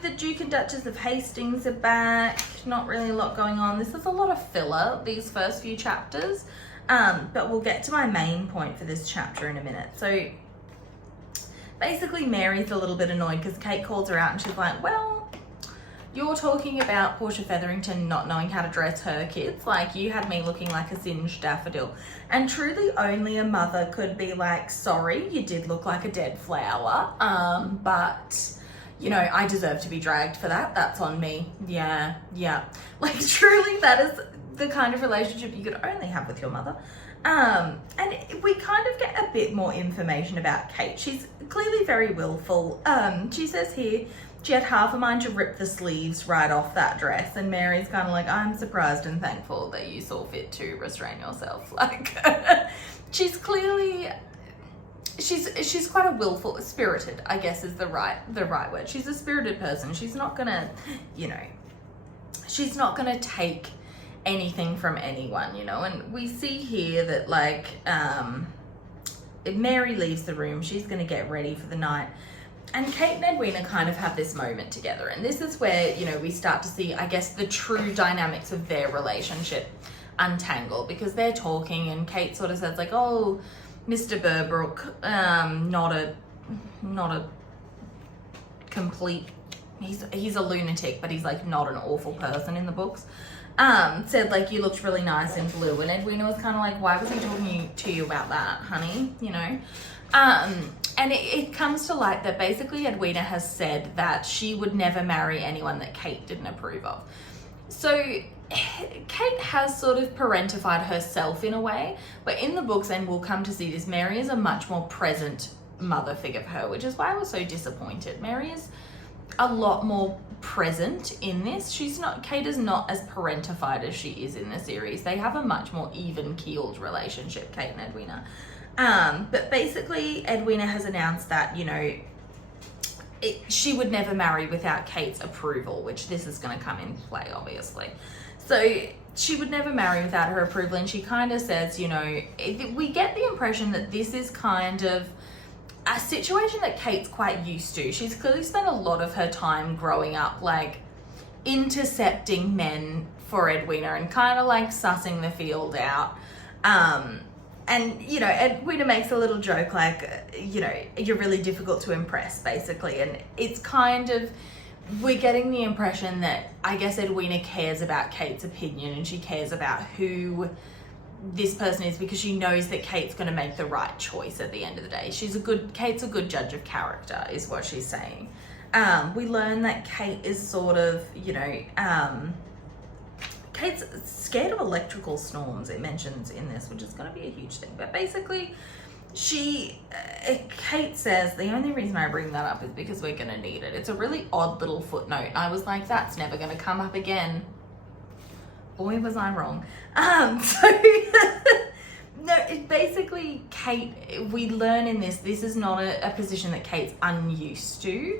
the Duke and Duchess of Hastings are back. Not really a lot going on. This is a lot of filler, these first few chapters. But we'll get to my main point for this chapter in a minute. So basically Mary's a little bit annoyed because Kate calls her out and she's like, well, you're talking about Portia Featherington not knowing how to dress her kids. Like, you had me looking like a singed daffodil. And truly only a mother could be like, sorry, you did look like a dead flower. But, you know, I deserve to be dragged for that. That's on me. Yeah. Like, truly that is the kind of relationship you could only have with your mother. And we kind of get a bit more information about Kate. She's clearly very willful. She says here she had half a mind to rip the sleeves right off that dress, and Mary's kind of like, I'm surprised and thankful that you saw fit to restrain yourself. Like, she's clearly, she's quite a willful, spirited, I guess is the right word. She's a spirited person. She's not gonna, you know, she's not gonna take anything from anyone, you know. And we see here that, like, if Mary leaves the room, she's going to get ready for the night, and Kate and Edwina kind of have this moment together, and this is where, you know, we start to see, I guess, the true dynamics of their relationship untangle, because they're talking and Kate sort of says like, oh, Mr. Burbrook, not a complete, he's a lunatic, but he's like not an awful person in the books. Said like, you looked really nice in blue, and Edwina was kind of like, why was he talking to you about that, honey, you know? And it comes to light that basically Edwina has said that she would never marry anyone that Kate didn't approve of. So Kate has sort of parentified herself in a way, but in the books, and we'll come to see this, Mary is a much more present mother figure for her, which is why I was so disappointed. Mary is a lot more present in this. Kate is not as parentified as she is in the series. They have a much more even-keeled relationship, Kate and Edwina. But basically Edwina has announced that, you know, she would never marry without Kate's approval, which this is going to come into play, obviously. So she would never marry without her approval, and she kind of says, you know, we get the impression that this is kind of a situation that Kate's quite used to. She's clearly spent a lot of her time growing up, like, intercepting men for Edwina and kind of like sussing the field out. And, you know, Edwina makes a little joke like, you know, you're really difficult to impress, basically. And it's kind of, we're getting the impression that, I guess, Edwina cares about Kate's opinion and she cares about who this person is because she knows that Kate's going to make the right choice at the end of the day. Kate's a good judge of character, is what she's saying. We learn that Kate is sort of, you know, Kate's scared of electrical storms, it mentions in this, which is going to be a huge thing. But basically, Kate says, the only reason I bring that up is because we're going to need it. It's a really odd little footnote. I was like, that's never going to come up again. Boy, was I wrong. Basically, Kate, we learn in this is not a position that Kate's unused to,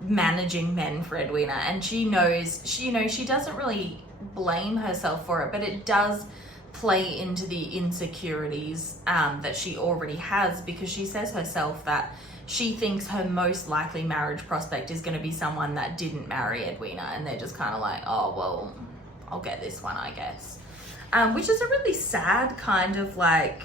managing men for Edwina. And she knows, she doesn't really blame herself for it, but it does play into the insecurities that she already has, because she says herself that she thinks her most likely marriage prospect is going to be someone that didn't marry Edwina, and they're just kind of like, oh, well, I'll get this one, I guess. Which is a really sad kind of like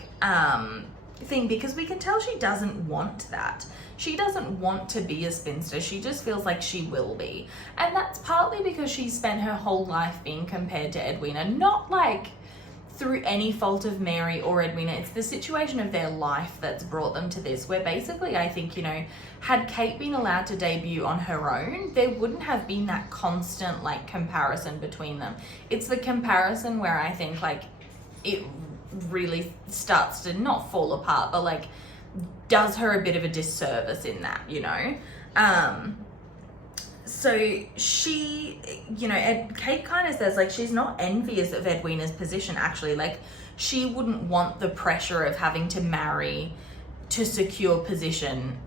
thing, because we can tell she doesn't want that. She doesn't want to be a spinster. She just feels like she will be. And that's partly because she spent her whole life being compared to Edwina, not like through any fault of Mary or Edwina. It's the situation of their life that's brought them to this, where basically I think, you know, had Kate been allowed to debut on her own, there wouldn't have been that constant like comparison between them. It's the comparison where I think like it really starts to not fall apart, but like does her a bit of a disservice in that, you know. So she, you know, Kate kind of says like she's not envious of Edwina's position, actually. Like she wouldn't want the pressure of having to marry to secure position,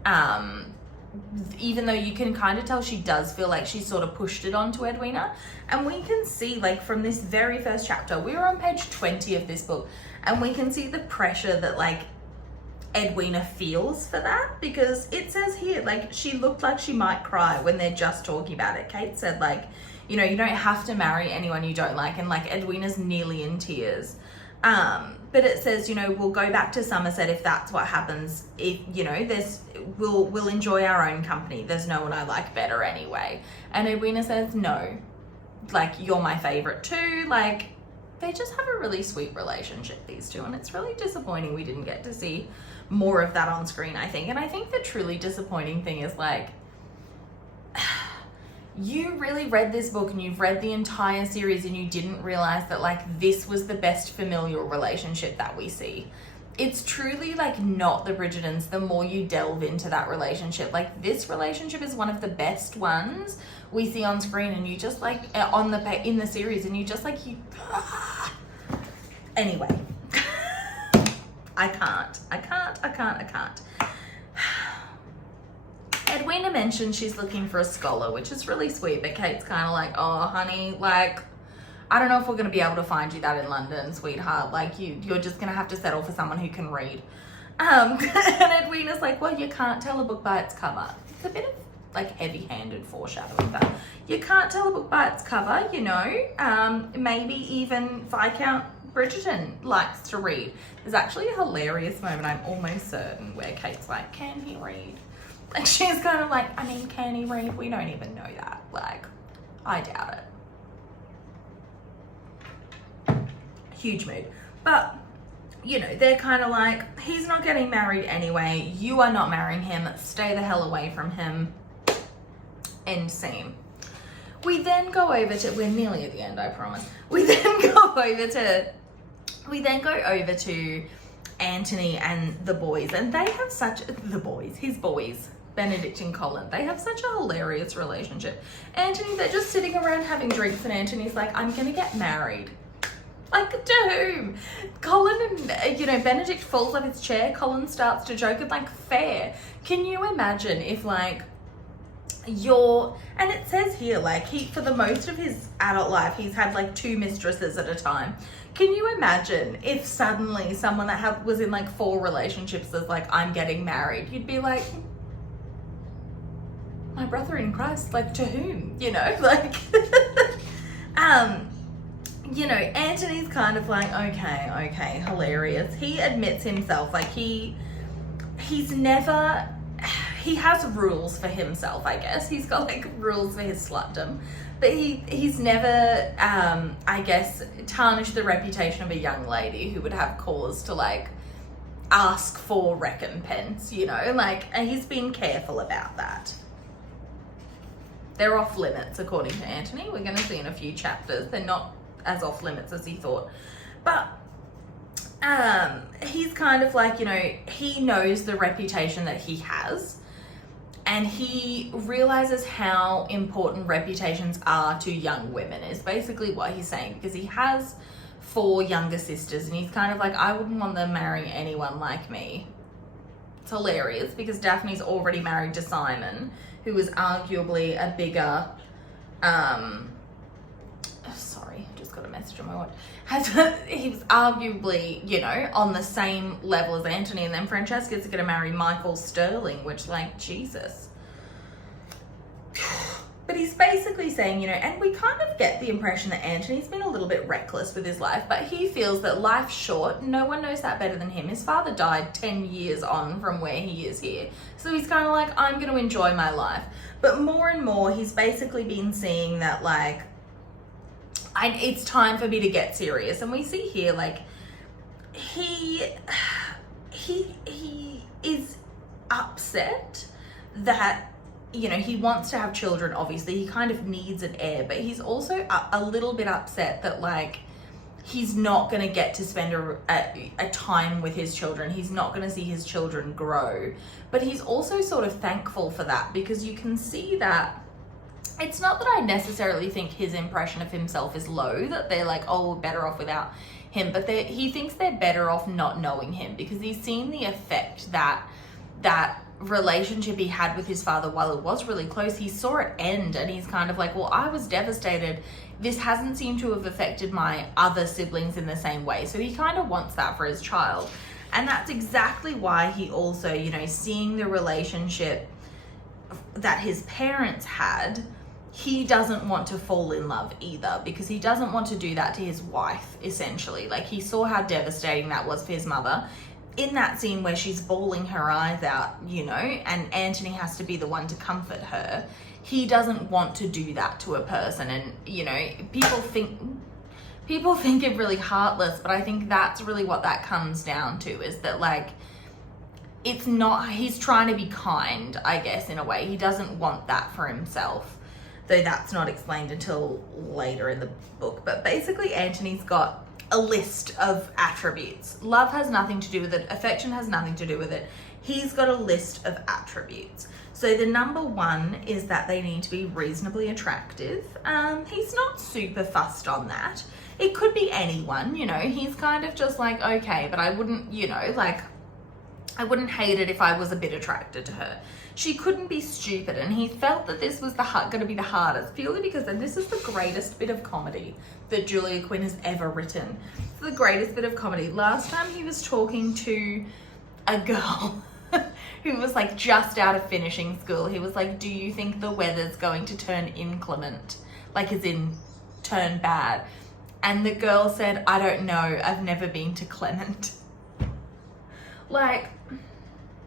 even though you can kind of tell she does feel like she sort of pushed it onto Edwina. And we can see like from this very first chapter, we were on page 20 of this book, and we can see the pressure that like Edwina feels for that, because it says here like she looked like she might cry when they're just talking about it. Kate said like, you know, you don't have to marry anyone you don't like, and like Edwina's nearly in tears. But it says, you know, we'll go back to Somerset if that's what happens. If, you know, we'll enjoy our own company. There's no one I like better anyway. And Edwina says, no, like you're my favorite too. Like they just have a really sweet relationship, these two, and it's really disappointing we didn't get to see more of that on screen, I think. And I think the truly disappointing thing is like, you really read this book and you've read the entire series and you didn't realize that like this was the best familial relationship that we see. It's truly like not the Bridgertons the more you delve into that relationship. Like this relationship is one of the best ones we see on screen, and you just like in the series, and you just like anyway. I can't. Edwina mentioned she's looking for a scholar, which is really sweet, but Kate's kind of like, oh honey, like I don't know if we're going to be able to find you that in London, sweetheart. Like you're just going to have to settle for someone who can read. And Edwina's like, well, you can't tell a book by its cover. It's a bit of like heavy-handed foreshadowing, but you can't tell a book by its cover, you know. Maybe even Viscount Bridgerton likes to read. There's actually a hilarious moment, I'm almost certain, where Kate's like, can he read? Like she's kind of like, I mean, can he read? We don't even know that. Like, I doubt it. Huge mood. But, you know, they're kind of like, he's not getting married anyway. You are not marrying him. Stay the hell away from him. End scene. We then go over to, we're nearly at the end, I promise. We then go over to Anthony and the boys, and they have his boys, Benedict and Colin, they have such a hilarious relationship. Anthony, they're just sitting around having drinks, and Anthony's like, I'm gonna get married. Like, to whom? Colin and, you know, Benedict falls off his chair, Colin starts to joke, and like, fair. Can you imagine if like, and it says here, like, for the most of his adult life, he's had like 2 mistresses at a time. Can you imagine if suddenly someone that was in like 4 relationships is like, I'm getting married? You'd be like, my brother in Christ, like to whom? You know, like, you know, Anthony's kind of like, okay, hilarious. He admits himself, like he has rules for himself, I guess. He's got like rules for his slutdom. But he's never, I guess, tarnished the reputation of a young lady who would have cause to like ask for recompense, you know, like, and he's been careful about that. They're off limits, according to Anthony. We're going to see in a few chapters. They're not as off limits as he thought. But he's kind of like, you know, he knows the reputation that he has. And he realizes how important reputations are to young women, is basically what he's saying, because he has 4 younger sisters, and he's kind of like, I wouldn't want them marrying anyone like me. It's hilarious because Daphne's already married to Simon, who was arguably a bigger, sorry, just got a message on my watch. He was arguably, you know, on the same level as Anthony, and then Francesca's going to marry Michael Sterling, which, like, Jesus. But he's basically saying, you know, and we kind of get the impression that Anthony's been a little bit reckless with his life, but he feels that life's short. No one knows that better than him. His father died 10 years on from where he is here. So he's kind of like, I'm going to enjoy my life. But more and more, he's basically been seeing that, like, it's time for me to get serious. And we see here, like, he is upset that, you know, he wants to have children. Obviously he kind of needs an heir, but he's also a little bit upset that, like, he's not going to get to spend a time with his children. He's not going to see his children grow, but he's also sort of thankful for that, because you can see that it's not that I necessarily think his impression of himself is low, that they're like, oh, we're better off without him, but he thinks they're better off not knowing him, because he's seen the effect that relationship he had with his father, while it was really close, he saw it end, and he's kind of like, well, I was devastated. This hasn't seemed to have affected my other siblings in the same way. So he kind of wants that for his child. And that's exactly why he also, you know, seeing the relationship that his parents had, he doesn't want to fall in love either, because he doesn't want to do that to his wife, essentially. Like, he saw how devastating that was for his mother in that scene where she's bawling her eyes out, you know, and Anthony has to be the one to comfort her. He doesn't want to do that to a person. And, you know, people think it really heartless, but I think that's really what that comes down to, is that, like, it's not, he's trying to be kind, I guess, in a way. He doesn't want that for himself, though that's not explained until later in the book. But basically Anthony's got a list of attributes. Love has nothing to do with it. Affection has nothing to do with it. He's got a list of attributes. So the number one is that they need to be reasonably attractive. He's not super fussed on that. It could be anyone, you know. He's kind of just like, okay, but I wouldn't, you know, like, I wouldn't hate it if I was a bit attracted to her. She couldn't be stupid, and he felt that this was going to be the hardest, purely because then this is the greatest bit of comedy that Julia Quinn has ever written. It's the greatest bit of comedy. Last time he was talking to a girl who was like just out of finishing school. He was like, do you think the weather's going to turn inclement? Like, as in turn bad? And the girl said, I don't know, I've never been to Clement. Like,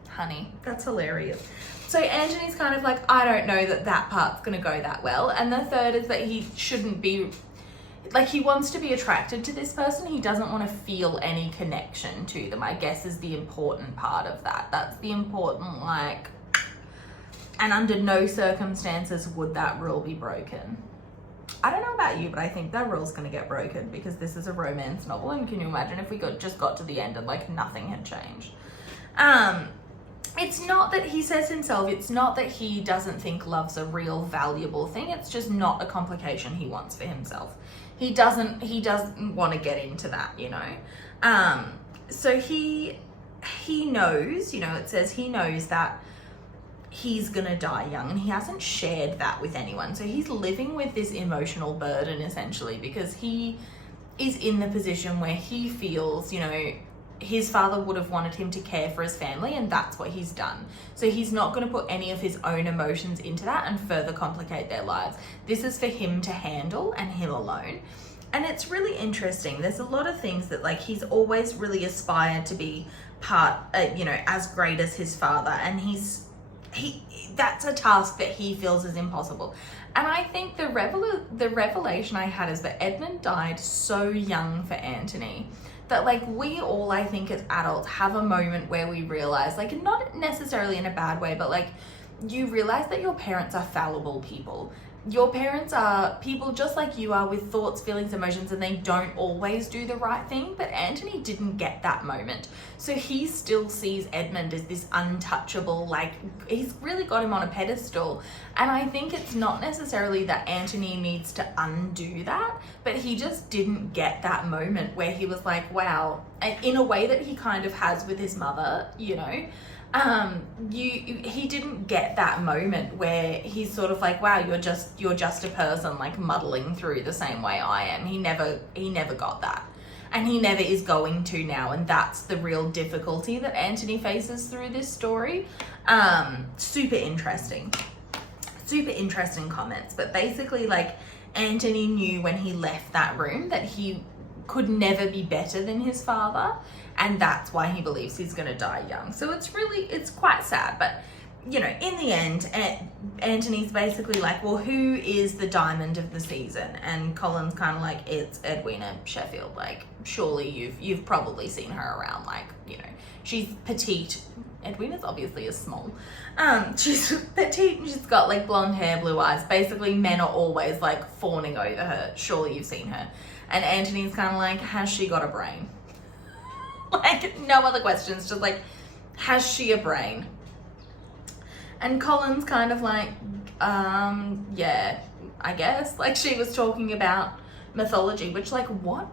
honey, that's hilarious. So Anthony's kind of like, I don't know that that part's gonna go that well. And the third is that he shouldn't be, like, he wants to be attracted to this person. He doesn't want to feel any connection to them, I guess, is the important part of that. That's the important, like, and under no circumstances would that rule be broken. I don't know about you, but I think that rule's gonna get broken, because this is a romance novel, and can you imagine if we just got to the end and, like, nothing had changed? It's not that he says himself, it's not that he doesn't think love's a real valuable thing. It's just not a complication he wants for himself. He doesn't want to get into that, you know. So he knows, you know, it says he knows that he's gonna die young, and he hasn't shared that with anyone. So he's living with this emotional burden, essentially, because he is in the position where he feels, you know, his father would have wanted him to care for his family, and that's what he's done. So he's not going to put any of his own emotions into that and further complicate their lives. This is for him to handle, and him alone. And it's really interesting. There's a lot of things that, like, he's always really aspired to be part, you know, as great as his father, and that's a task that he feels is impossible. And I think the revelation I had is that Edmund died so young for Anthony, that, like, we all, I think, as adults have a moment where we realize, like, not necessarily in a bad way, but, like, you realize that your parents are fallible people. Your parents are people just like you are, with thoughts, feelings, emotions, and they don't always do the right thing. But Anthony didn't get that moment. So he still sees Edmund as this untouchable, like, he's really got him on a pedestal. And I think it's not necessarily that Anthony needs to undo that, but he just didn't get that moment where he was like, wow, in a way that he kind of has with his mother, you know. He didn't get that moment where he's sort of like, wow, you're just a person, like, muddling through the same way I am. He never got that, and he never is going to now. And that's the real difficulty that Anthony faces through this story. Super interesting. super interesting comments. But basically, like, Anthony knew when he left that room that he could never be better than his father, and that's why he believes he's going to die young. So it's quite sad. But you know, in the end, Anthony's basically like, well, who is the diamond of the season? And Colin's kind of like, it's Edwina Sheffield. Like, surely you've probably seen her around. Like, you know, she's petite. Edwina's obviously is small. She's petite and she's got like blonde hair, blue eyes. Basically, men are always like fawning over her. Surely you've seen her. And Anthony's kind of like, has she got a brain? Like, no other questions, just like, has she a brain? And Colin's kind of like, yeah, I guess. Like, she was talking about mythology, which, like, what?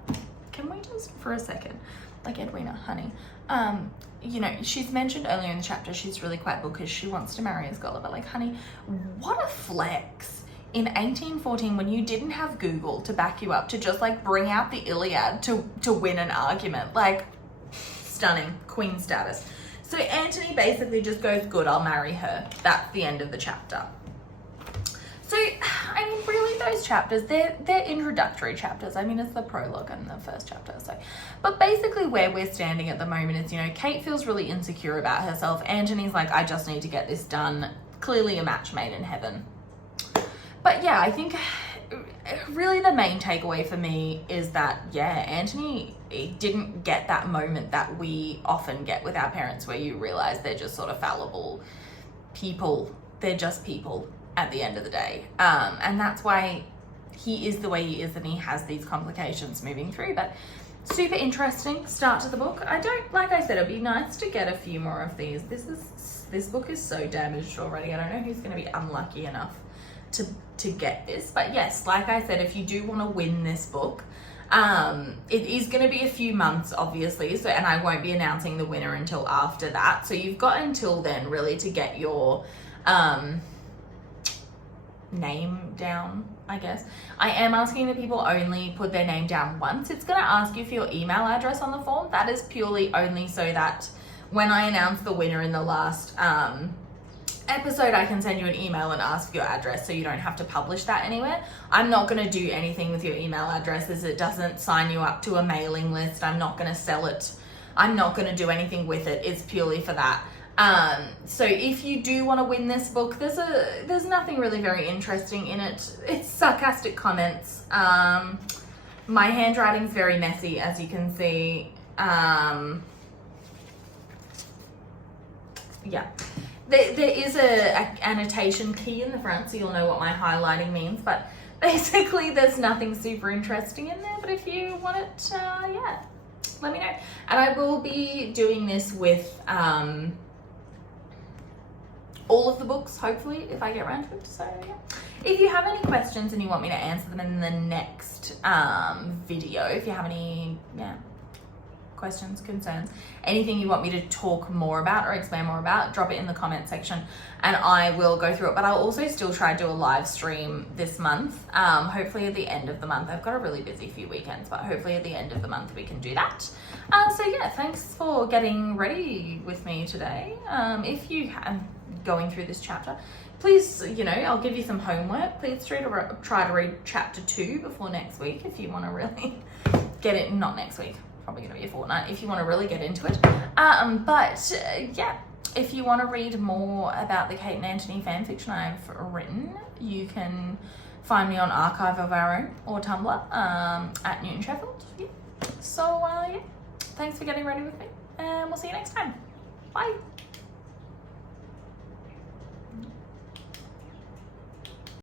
Can we just, for a second, like, Edwina, honey, you know, she's mentioned earlier in the chapter, she's really quite bookish. She wants to marry a scholar, but, like, honey, what a flex in 1814 when you didn't have Google to back you up to just, like, bring out the Iliad to win an argument. Like, stunning, queen status. So Anthony basically just goes, good, I'll marry her. That's the end of the chapter. So, I mean, really, those chapters, they're introductory chapters. I mean, it's the prologue and the first chapter. So, but basically where we're standing at the moment is, you know, Kate feels really insecure about herself. Anthony's like, I just need to get this done. Clearly a match made in heaven. But yeah, I think really the main takeaway for me is that, yeah, Anthony didn't get that moment that we often get with our parents where you realize they're just sort of fallible people. They're just people at the end of the day. And that's why he is the way he is and he has these complications moving through. But super interesting start to the book. Like I said, it'd be nice to get a few more of these. This book is so damaged already. I don't know who's going to be unlucky enough to get this. But yes, like I said, if you do want to win this book, it is going to be a few months, obviously, so, and I won't be announcing the winner until after that, so you've got until then really to get your name down, I guess. I am asking that people only put their name down once. It's going to ask you for your email address on the form. That is purely only so that when I announce the winner in the last episode, I can send you an email and ask for your address so you don't have to publish that anywhere. I'm not going to do anything with your email addresses. It doesn't sign you up to a mailing list. I'm not going to sell it. I'm not going to do anything with it. It's purely for that. So if you do want to win this book, there's nothing really very interesting in it. It's sarcastic comments. My handwriting's very messy, as you can see. Yeah. There is a annotation key in the front, so you'll know what my highlighting means, but basically there's nothing super interesting in there. But if you want it, yeah, let me know. And I will be doing this with all of the books, hopefully, if I get around to it. So yeah, if you have any questions and you want me to answer them in the next video, if you have any questions, concerns, anything you want me to talk more about or explain more about, drop it in the comment section and I will go through it. But I'll also still try to do a live stream this month, hopefully at the end of the month. I've got a really busy few weekends, but hopefully at the end of the month we can do that. So yeah, thanks for getting ready with me today. If you have going through this chapter, please, you know, I'll give you some homework. Please try to read chapter 2 before next week if you want to really get it. Not next week, probably going to be a fortnight, if you want to really get into it. Yeah, if you want to read more about the Kate and Anthony fanfiction I've written, you can find me on Archive of Our Own or Tumblr at Newton Sheffield. Yeah. So yeah, thanks for getting ready with me and we'll see you next time. Bye.